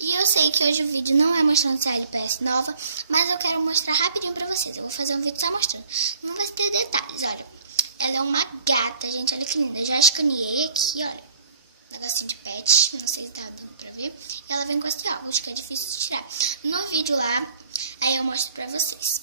E eu sei que hoje o vídeo não é mostrando se a LPS nova, mas eu quero mostrar rapidinho pra vocês. Eu vou fazer um vídeo só mostrando. Não vai ter detalhes, olha. Ela é uma gata, gente, olha que linda. Já escaneei aqui, olha. Negocinho de pet, não sei se tá dando pra ver. E ela vem com esse óculos, que é difícil de tirar. No vídeo lá, aí eu mostro pra vocês.